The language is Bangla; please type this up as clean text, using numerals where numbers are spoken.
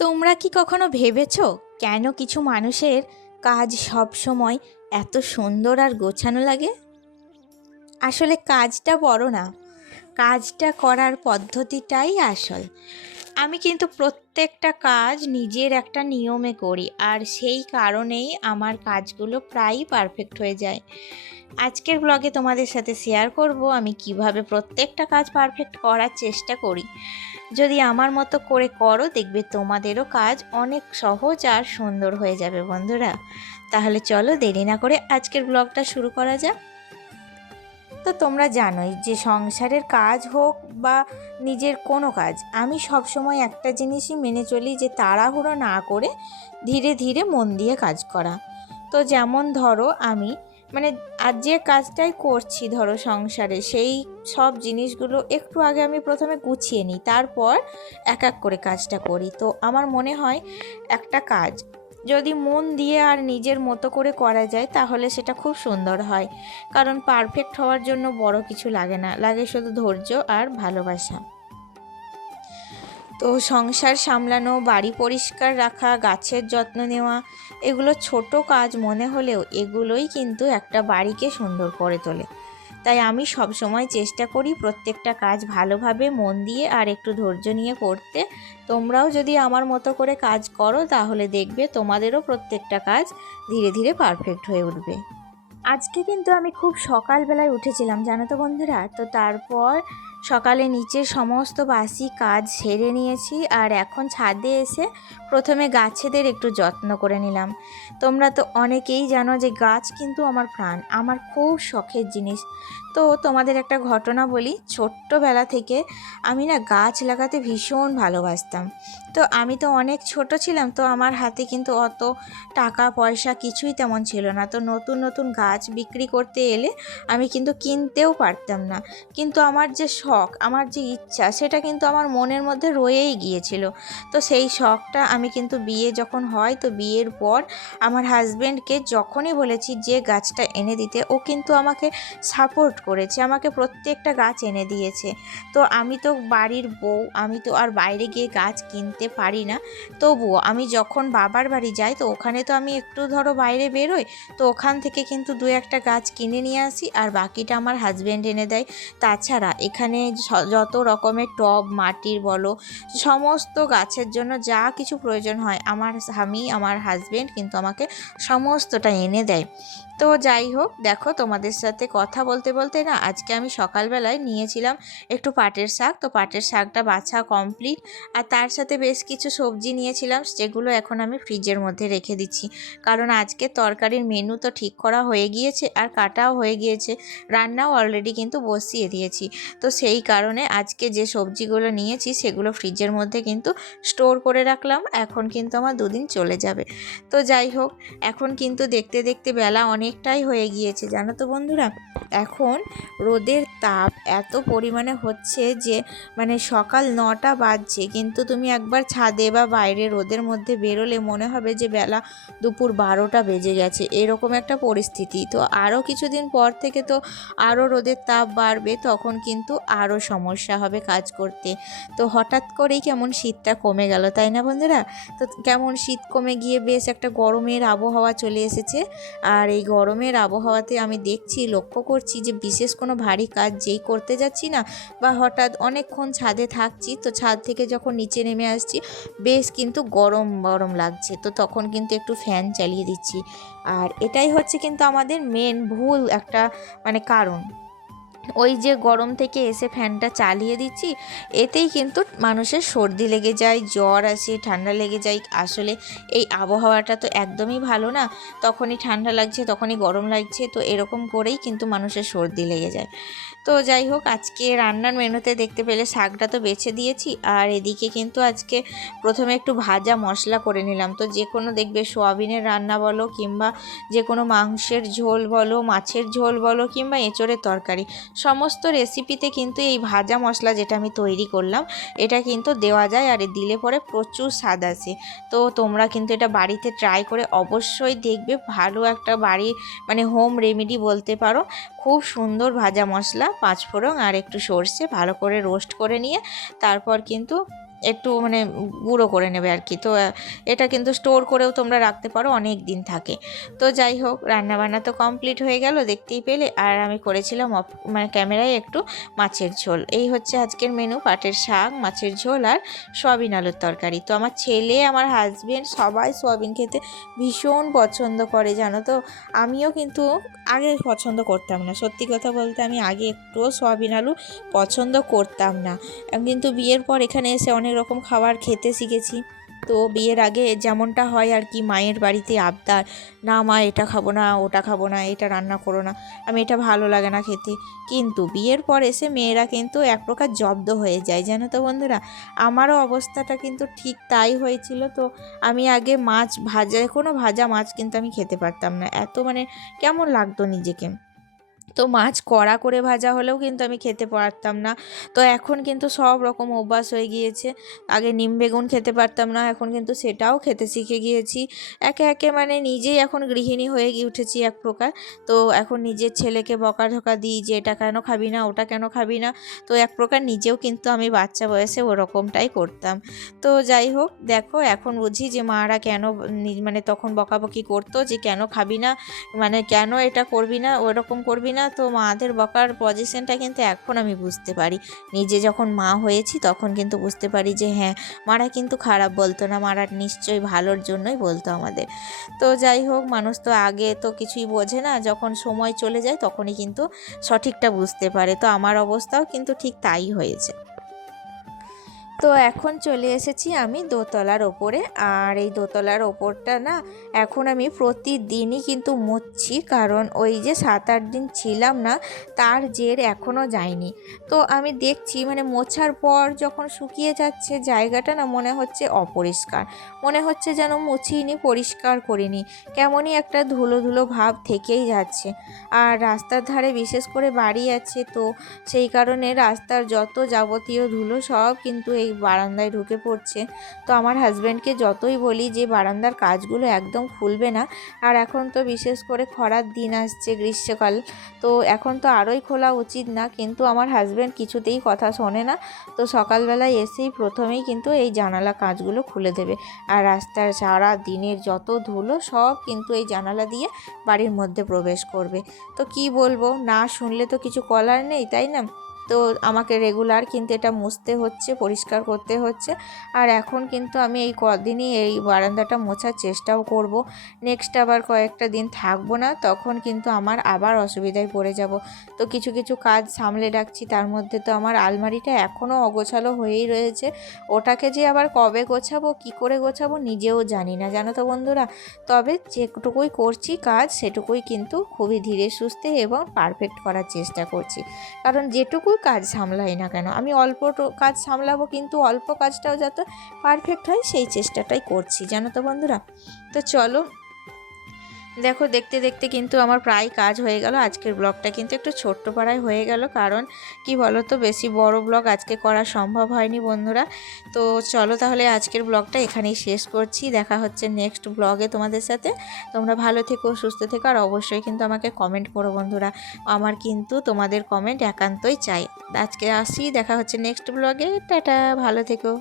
তোমরা কি কখনো ভেবেছো কেন কিছু মানুষের কাজ সব সময় এত সুন্দর আর গোছানো লাগে? আসলে কাজটা বড় না, কাজটা করার পদ্ধতিটাই আসল। আমি কিন্তু প্রত্যেকটা কাজ নিজের একটা নিয়মে করি, আর সেই কারণেই আমার কাজগুলো প্রায়ই পারফেক্ট হয়ে যায়। আজকের ব্লগে তোমাদের সাথে শেয়ার করব আমি কিভাবে প্রত্যেকটা কাজ পারফেক্ট করার চেষ্টা করি। যদি আমার মতো করে করো, দেখবে তোমাদেরও কাজ অনেক সহজ আর সুন্দর হয়ে যাবে বন্ধুরা। তাহলে চলো দেরি না করে আজকের ব্লগটা শুরু করা যাক। তো তোমরা জানোই যে সংসারের কাজ হোক বা নিজের কোনো কাজ, আমি সবসময় একটা জিনিসই মেনে চলি, যে তাড়াহুড়ো না করে ধীরে ধীরে মন দিয়ে কাজ করা। তো যেমন ধরো আমি আজ যে কাজটাই করছি, ধরো সংসারে, সেই সব জিনিসগুলো একটু আগে আমি প্রথমে গুছিয়ে নিই, তারপর এক এক করে কাজটা করি। তো আমার মনে হয় একটা কাজ যদি মন দিয়ে আর নিজের মতো করে করা যায় তাহলে সেটা খুব সুন্দর হয়। কারণ পারফেক্ট হওয়ার জন্য বড় কিছু লাগে না, লাগে শুধু ধৈর্য আর ভালোবাসা। তো সংসার সামলানো, বাড়ি পরিষ্কার রাখা, গাছের যত্ন নেওয়া, এগুলো ছোট কাজ মনে হলেও এগুলোই কিন্তু একটা বাড়িকে সুন্দর করে তোলে। তাই আমি সব সময় চেষ্টা করি প্রত্যেকটা কাজ ভালোভাবে মন দিয়ে আর একটু ধৈর্য নিয়ে করতে। তোমরাও যদি আমার মতো করে কাজ করো তাহলে দেখবে তোমাদেরও প্রত্যেকটা কাজ ধীরে ধীরে পারফেক্ট হয়ে উঠবে। আজকে কিন্তু আমি খুব সকালবেলায় উঠেছিলাম, জানো তো বন্ধুরা। তো তারপর সকালে নিচের সমস্ত বাসি কাজ সেরে নিয়েছি, আর এখন ছাদে এসে প্রথমে গাছেদের একটু যত্ন করে নিলাম। তোমরা তো অনেকেই জানো যে গাছ কিন্তু আমার প্রাণ, আমার খুব শখের জিনিস। তো তোমাদের একটা ঘটনা বলি, ছোট্টবেলা থেকে আমি না গাছ লাগাতে ভীষণ ভালোবাসতাম। তো আমি তো অনেক ছোট ছিলাম, তো আমার হাতে কিন্তু অত টাকা পয়সা কিছুই তেমন ছিল না। তো নতুন নতুন গাছ বিক্রি করতে এলে আমি কিন্তু কিনতেও পারতাম না, কিন্তু আমার যে শখ, আমার যে ইচ্ছা, সেটা কিন্তু আমার মনের মধ্যে রয়েই গিয়েছিল। তো সেই শখটা আমি কিন্তু বিয়ে যখন হয়, তো বিয়ের পর আমার হাজব্যান্ডকে যখনই বলেছি যে গাছটা এনে দিতে, ও কিন্তু আমাকে সাপোর্ট করেছে, আমাকে প্রত্যেকটা গাছ এনে দিয়েছে। তো আমি তো বাড়ির বউ, আমি তো আর বাইরে গিয়ে গাছ কিনতে পারি না। তবুও আমি যখন বাবার বাড়ি যাই, তো ওখানে তো আমি একটু ধরো বাইরে বেরোই, তো ওখান থেকে কিন্তু দু একটা গাছ কিনে নিয়ে আসি, আর বাকিটা আমার হাজব্যান্ড এনে দেয়। তাছাড়া এখানে যত রকমের টব, মাটির বলো, সমস্ত গাছের জন্য যা কিছু প্রয়োজন হয়, আমার হাজব্যান্ড কিন্তু আমাকে সমস্তটা এনে দেয়। তো যাই হোক, দেখো তোমাদের সাথে কথা বলতে বলতে না আজকে আমি সকালবেলায় নিয়েছিলাম একটু পাটের শাক। তো পাটের শাকটা বাছা কমপ্লিট, আর তার সাথে বেশ কিছু সবজি নিয়েছিলাম, যেগুলো এখন আমি ফ্রিজের মধ্যে রেখে দিচ্ছি। কারণ আজকে তরকারির মেনু তো ঠিক করা হয়ে গিয়েছে, আর কাটাও হয়ে গিয়েছে, রান্নাও অলরেডি কিন্তু বসিয়ে দিয়েছি। তো সেই কারণে আজকে যে সবজিগুলো নিয়েছি সেগুলো ফ্রিজের মধ্যে কিন্তু স্টোর করে রাখলাম, এখন কিন্তু আমার দুদিন চলে যাবে। তো যাই হোক, এখন কিন্তু দেখতে দেখতে বেলা অনেকটাই হয়ে গিয়েছে, জানো তো বন্ধুরা। এখন রোদের তাপ এত পরিমাণে হচ্ছে যে সকাল 9টা বাজছে, কিন্তু তুমি একবার ছাদে বা বাইরে রোদের মধ্যে বেরোলে মনে হবে যে বেলা দুপুর 12টা বেজে গেছে, এরকম একটা পরিস্থিতি। তো আরও কিছুদিন পর থেকে তো আরও রোদের তাপ বাড়বে, তখন কিন্তু আরও সমস্যা হবে কাজ করতে। তো হঠাৎ করেই কেমন শীতটা কমে গেল, তাই না বন্ধুরা? তো কেমন শীত কমে গিয়ে বেশ একটা গরমের আবহাওয়া চলে এসেছে। আর এই গরমের আবহাওয়াতে আমি লক্ষ্য করছি যে বিশেষ কোনো ভারী কাজ যেই করতে যাচ্ছি না, বা হঠাৎ অনেকক্ষণ ছাদে থাকছি, তো ছাদ থেকে যখন নিচে নেমে আসছি বেশ কিন্তু গরম গরম লাগছে, তো তখন কিন্তু একটু ফ্যান চালিয়ে দিচ্ছি। আর এটাই হচ্ছে কিন্তু আমাদের মেন ভুল একটা কারণ। ওই যে গরম থেকে এসে ফ্যানটা চালিয়ে দিচ্ছি, এতেই কিন্তু মানুষের সর্দি লেগে যায়, জ্বর আসে, ঠান্ডা লেগে যায়। আসলে এই আবহাওয়াটা তো একদমই ভালো না, তখনই ঠান্ডা লাগছে, তখনই গরম লাগছে, তো এরকম করেই কিন্তু মানুষের সর্দি লেগে যায়। তো যাই হোক, আজকে রান্নার মেনুতে দেখতে পেলে শাকটা তো বেছে দিয়েছি, আর এদিকে কিন্তু আজকে প্রথমে একটু ভাজা মশলা করে নিলাম। তো যে কোনো দেখবে সোয়াবিনের রান্না বলো, কিংবা যে কোনো মাংসের ঝোল বলো, মাছের ঝোল বলো, কিংবা এঁচোড়ের তরকারি, সমস্ত রেসিপিতে কিন্তু এই ভাজা মশলা যেটা আমি তৈরি করলাম এটা কিন্তু দেওয়া যায়, আর দিলে পরে প্রচুর স্বাদ আসে। তো তোমরা কিন্তু এটা বাড়িতে ট্রাই করে অবশ্যই দেখবে, ভালো একটা বাড়ির হোম রেমেডি বলতে পারো। খুব সুন্দর ভাজা মশলা, 5 ফোড়ন আর একটু সর্ষে ভালো করে রোস্ট করে নিয়ে তারপর কিন্তু একটু মানে গুঁড়ো করে নেবে আর কি। তো এটা কিন্তু স্টোর করেও তোমরা রাখতে পারো, অনেক দিন থাকে। তো যাই হোক, রান্নাবান্না তো কমপ্লিট হয়ে গেল দেখতেই পেলে। আর আমি করেছিলাম মানে ক্যামেরায় একটু মাছের ঝোল। এই হচ্ছে আজকের মেনু, পাটের শাক, মাছের ঝোল আর সয়াবিন আলুর তরকারি। তো আমার ছেলে, আমার হাজবেন্ড সবাই সয়াবিন খেতে ভীষণ পছন্দ করে জানো তো। আমিও কিন্তু আগে পছন্দ করতাম না, সত্যি কথা বলতে আমি আগে একটুও সয়াবিন আলু পছন্দ করতাম না। কিন্তু বিয়ের পর এখানে এসে অনেক রকম খাবার খেতে শিখেছি। তো বিয়ের আগে যেমনটা হয় আর কি, মায়ের বাড়িতে আবদার, না মা এটা খাবো না, ওটা খাবো না, এটা রান্না করো না, আমি এটা ভালো লাগে না খেতে। কিন্তু বিয়ের পর এসে মেয়েরা কিন্তু এক প্রকার জব্দ হয়ে যায় জানো তো বন্ধুরা। আমারও অবস্থাটা কিন্তু ঠিক তাই হয়েছিল। তো আমি আগে মাছ ভাজা, কোনো ভাজা মাছ কিন্তু আমি খেতে পারতাম না, এত মানে কেমন লাগতো নিজেকে। তো মাছ কড়া করে ভাজা হলেও কিন্তু আমি খেতে পারতাম না। তো এখন কিন্তু সব রকম অভ্যাস হয়ে গিয়েছে। আগে নিম বেগুন খেতে পারতাম না, এখন কিন্তু সেটাও খেতে শিখে গিয়েছি। একে একে মানে নিজেই এখন গৃহিণী হয়ে গিয়ে উঠেছি এক প্রকার। তো এখন নিজের ছেলেকে বকাঝকা দিই যে এটা কেন খাবি না, ওটা কেন খাবি না। তো এক প্রকার নিজেও কিন্তু আমি বাচ্চা বয়সে ওরকমটাই করতাম। তো যাই হোক, দেখো এখন বুঝি যে মারা কেন মানে তখন বকাবকি করতো যে কেন খাবি না, মানে কেন এটা করবি না, ওরকম করবি না। তো মাদের বকার পজিশনটা কিন্তু এখন আমি বুঝতে পারি। নিজে যখন মা হয়েছি তখন কিন্তু বুঝতে পারি যে হ্যাঁ, মারা কিন্তু খারাপ বলতো না, মারা নিশ্চয়ই ভালোর জন্যই বলতো আমাদের। তো যাই হোক, মানুষ তো আগে তো কিছুই বোঝে না, যখন সময় চলে যায় তখনই কিন্তু সঠিকটা বুঝতে পারে। তো আমার অবস্থাও কিন্তু ঠিক তাই হয়েছে। তো এখন চলে এসেছি আমি দোতলার ওপরে। আর এই দোতলার ওপরটা না এখন আমি প্রতিদিনই কিন্তু মুছছি, কারণ ওই যে 7-8 দিন ছিলাম না, তার জের এখনও যায়নি। তো আমি দেখছি মানে মোছার পর যখন শুকিয়ে যাচ্ছে জায়গাটা না মনে হচ্ছে অপরিষ্কার, মনে হচ্ছে যেন মুছিনি, পরিষ্কার করিনি, কেমনই একটা ধুলো ধুলো ভাব থেকেই যাচ্ছে। আর রাস্তার ধারে বিশেষ করে বাড়ি আছে, তো সেই কারণে রাস্তার যত যাবতীয় ধুলো সব কিন্তু এই বারান্দায় ঢুকে পড়ছে। তো আমার হাজব্যান্ডকে যতই বলি যে বারান্দার কাজগুলো একদম খুলবে না, আর এখন তো বিশেষ করে খরার দিন আসছে, গ্রীষ্মকাল, তো এখন তো আরোই খোলা উচিত না, কিন্তু আমার হাজব্যান্ড কিছুতেই কথা শোনে না। তো সকালবেলায় এসেই প্রথমেই কিন্তু এই জানালা কাঁচগুলো খুলে দেবে, আর রাস্তার সারা দিনের যত ধুলো সব কিন্তু এই জানালা দিয়ে বাড়ির মধ্যে প্রবেশ করবে। তো কি বলবো, না শুনলে তো কিছু করার নেই, তাই না? তো আমাকে রেগুলার কিন্তু এটা মুছতে হচ্ছে, পরিষ্কার করতে হচ্ছে। আর এখন কিন্তু আমি এই কদিনই এই বারান্দাটা মোছার চেষ্টাও করব। নেক্সট আবার কয়েকটা দিন থাকবো না, তখন কিন্তু আমার আবার অসুবিধায় পড়ে যাব। তো কিছু কিছু কাজ সামলে রাখছি, তার মধ্যে তো আমার আলমারিটা এখনও অগোছালো হয়েই রয়েছে। ওটাকে যে আবার কবে গোছাবো, কি করে গোছাবো নিজেও জানি না, জানো তো বন্ধুরা। তবে যেটুকুই করছি কাজ সেটুকুই কিন্তু খুবই ধীরে সুস্থে এবং পারফেক্ট করার চেষ্টা করছি। কারণ যেটুকুই কাজ সামলাই না কেন, আমি অল্প কাজ সামলাবো, কিন্তু অল্প কাজটাও যাতে পারফেক্ট হয় সেই চেষ্টাটাই করছি, জানো তো বন্ধুরা। তো চলো, দেখো দেখতে দেখতে কিন্তু আমার প্রায় কাজ হয়ে গেল। আজকের ব্লগটা কিন্তু একটু ছোট্ট পাড়ায় হয়ে গেল, কারণ কি বলো তো, বেশি বড় ব্লগ আজকে করা সম্ভব হয়নি বন্ধুরা। তো চলো তাহলে আজকের ব্লগটা এখানেই শেষ করছি, দেখা হচ্ছে নেক্সট ব্লগে তোমাদের সাথে। তোমরা ভালো থেকো, সুস্থ থেকো, আর অবশ্যই কিন্তু আমাকে কমেন্ট করো বন্ধুরা, আমার কিন্তু তোমাদের কমেন্ট একান্তই চাই। আজকে আসি, দেখা হচ্ছে নেক্সট ব্লগে, টাটা, ভালো থেকো।